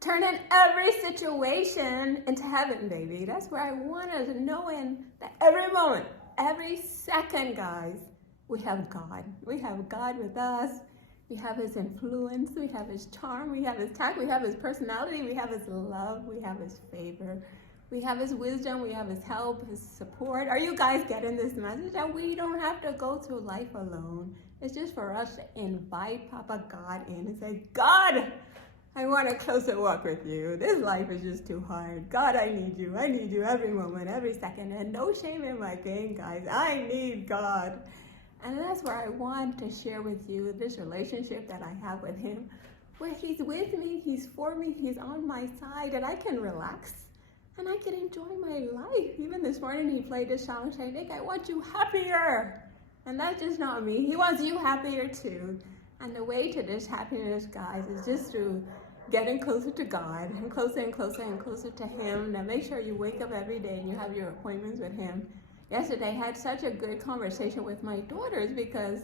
turning every situation into heaven, baby. That's where I want us, knowing that every moment, every second, guys, we have God. We have God with us. We have his influence. We have his charm. We have his tact. We have his personality. We have his love. We have his favor. We have his wisdom. We have his help, his support. Are you guys getting this message? That we don't have to go through life alone. It's just for us to invite Papa God in and say, God, I want a closer walk with you. This life is just too hard. God, I need you. I need you every moment, every second. And no shame in my game, guys. I need God. And that's where I want to share with you this relationship that I have with him, where he's with me, he's for me, he's on my side, and I can relax and I can enjoy my life. Even this morning he played this song saying, Nick, I want you happier. And that's just not me. He wants you happier too. And the way to this happiness, guys, is just through getting closer to God and closer and closer and closer to him. Now make sure you wake up every day and you have your appointments with him. Yesterday I had such a good conversation with my daughters because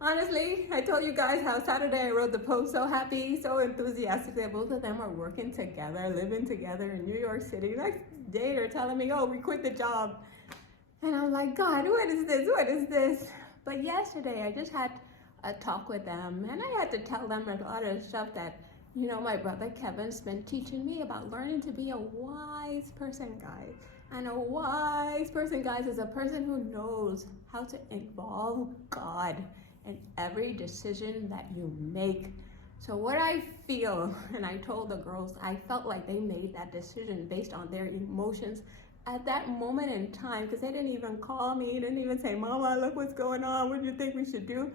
honestly, I told you guys how Saturday I wrote the post so happy, so enthusiastic that both of them are working together, living together in New York City. Next day they're telling me, oh, we quit the job. And I'm like, God, what is this? What is this? But yesterday I just had a talk with them and I had to tell them a lot of stuff that, you know, my brother Kevin's been teaching me about learning to be a wise person, guys. And a wise person, guys, is a person who knows how to involve God in every decision that you make. So what I feel, and I told the girls, I felt like they made that decision based on their emotions at that moment in time, because they didn't even call me, didn't even say, Mama, look what's going on, what do you think we should do?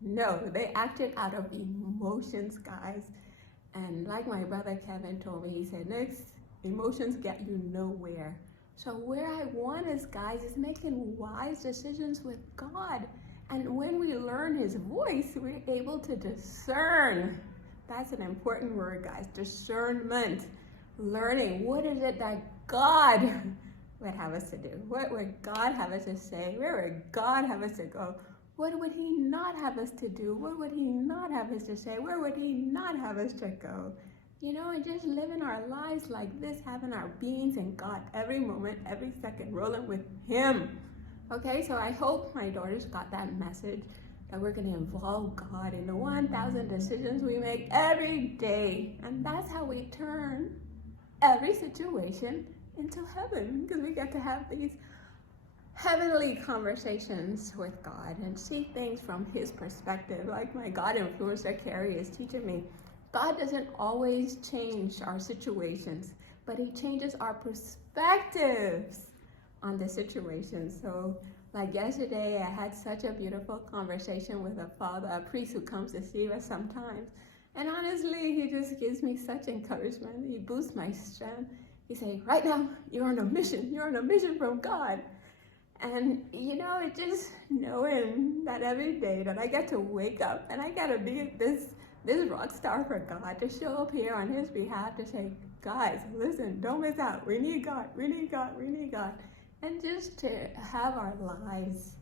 No, they acted out of emotions, guys. And like my brother Kevin told me, he said, next, emotions get you nowhere. So where I want us, guys, is making wise decisions with God. And when we learn his voice, we're able to discern. That's an important word, guys, discernment. Learning, what is it that God would have us to do? What would God have us to say? Where would God have us to go? What would he not have us to do? What would he not have us to say? Where would he not have us to go? You know, and just living our lives like this, having our beings in God every moment, every second, rolling with him. Okay, so I hope my daughters got that message that we're going to involve God in the 1,000 decisions we make every day. And that's how we turn every situation into heaven, because we get to have these heavenly conversations with God and see things from his perspective. Like my God influencer, Carrie, is teaching me, God doesn't always change our situations, but he changes our perspectives on the situation. So like yesterday, I had such a beautiful conversation with a father, a priest who comes to see us sometimes. And honestly, he just gives me such encouragement. He boosts my strength. He says, right now, you're on a mission. You're on a mission from God. And, you know, it just knowing that every day that I get to wake up and I got to be this rock star for God, to show up here on his behalf to say, guys, listen, don't miss out. We need God. We need God. We need God. And just to have our lives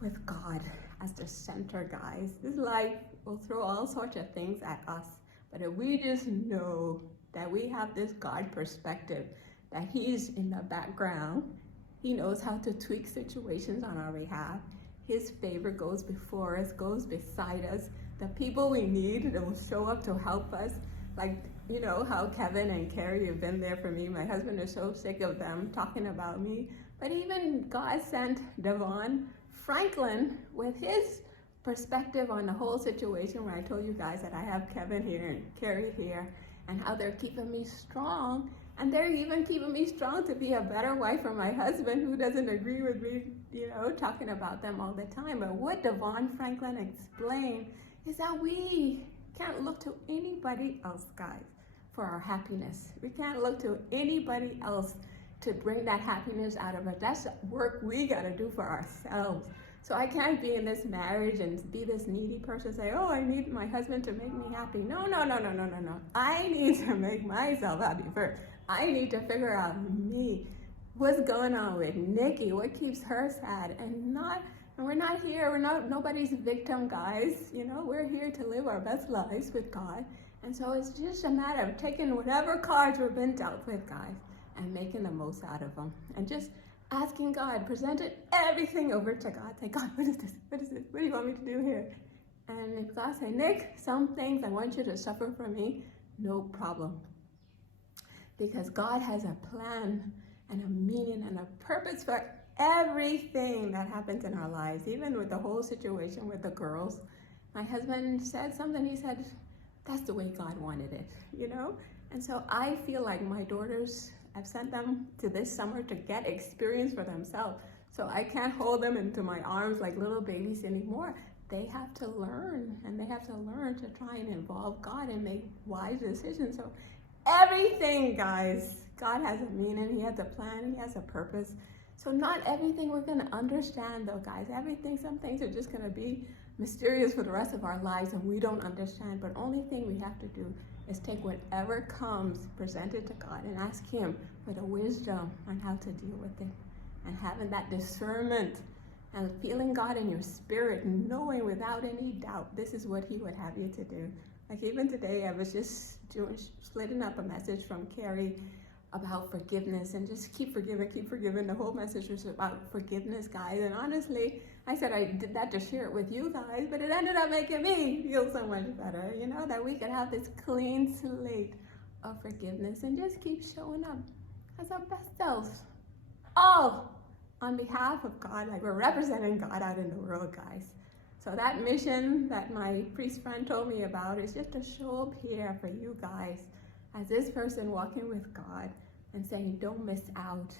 with God as the center, guys. This life will throw all sorts of things at us. But if we just know that we have this God perspective, that he's in the background, he knows how to tweak situations on our behalf. His favor goes before us, goes beside us. The people we need that will show up to help us. Like, you know, how Kevin and Carrie have been there for me. My husband is so sick of them talking about me. But even God sent Devon Franklin with his perspective on the whole situation, where I told you guys that I have Kevin here and Carrie here, and how they're keeping me strong. And they're even keeping me strong to be a better wife for my husband, who doesn't agree with me, you know, talking about them all the time. But what Devon Franklin explained is that we can't look to anybody else, guys, for our happiness. We can't look to anybody else to bring that happiness out of us. That's work we got to do for ourselves. So I can't be in this marriage and be this needy person, say, oh, I need my husband to make me happy. No. I need to make myself happy first. I need to figure out me. What's going on with Nikki? What keeps her sad? And we're not here, we're not nobody's victim, guys. You know, we're here to live our best lives with God And so it's just a matter of taking whatever cards we've been dealt with, guys, and making the most out of them. And just asking God, presented everything over to God. Say, God, what is this? What is this? What do you want me to do here? And if God say, Nick, some things I want you to suffer from me, no problem. Because God has a plan and a meaning and a purpose for everything that happens in our lives, even with the whole situation with the girls. My husband said something, he said, that's the way God wanted it, you know? And so I feel like my daughters, I've sent them to this summer to get experience for themselves. So I can't hold them into my arms like little babies anymore. They have to learn, and they have to learn to try and involve God and make wise decisions. So everything, guys, God has a meaning, He has a plan, He has a purpose. So not everything we're gonna understand though, guys. Some things are just gonna be mysterious for the rest of our lives and we don't understand. But only thing we have to do is take whatever comes, present it to God and ask Him for the wisdom on how to deal with it. And having that discernment and feeling God in your spirit, knowing without any doubt, this is what He would have you to do. Like even today, I was just splitting up a message from Carrie about forgiveness and just keep forgiving. The whole message was about forgiveness, guys. And honestly, I said I did that to share it with you guys, but it ended up making me feel so much better, you know, that we could have this clean slate of forgiveness and just keep showing up as our best selves. All on behalf of God, like we're representing God out in the world, guys. So that mission that my priest friend told me about is just to show up here for you guys as this person walking with God and saying, don't miss out.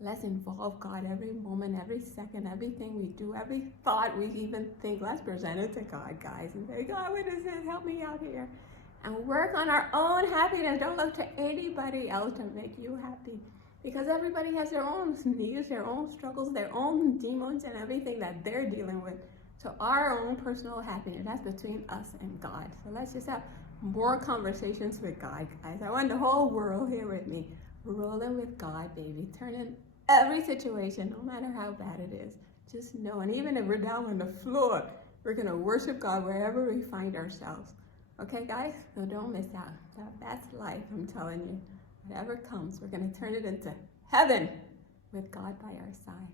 Let's involve God every moment, every second, everything we do, every thought we even think. Let's present it to God, guys, and say, God, what is this? Help me out here. And work on our own happiness. Don't look to anybody else to make you happy. Because everybody has their own needs, their own struggles, their own demons and everything that they're dealing with. So our own personal happiness, that's between us and God. So let's just have more conversations with God, guys. I want the whole world here with me, rolling with God, baby. Turning every situation, no matter how bad it is, just know. And even if we're down on the floor, we're going to worship God wherever we find ourselves. Okay, guys? So don't miss out. That's life, I'm telling you. Whatever comes, we're going to turn it into heaven with God by our side.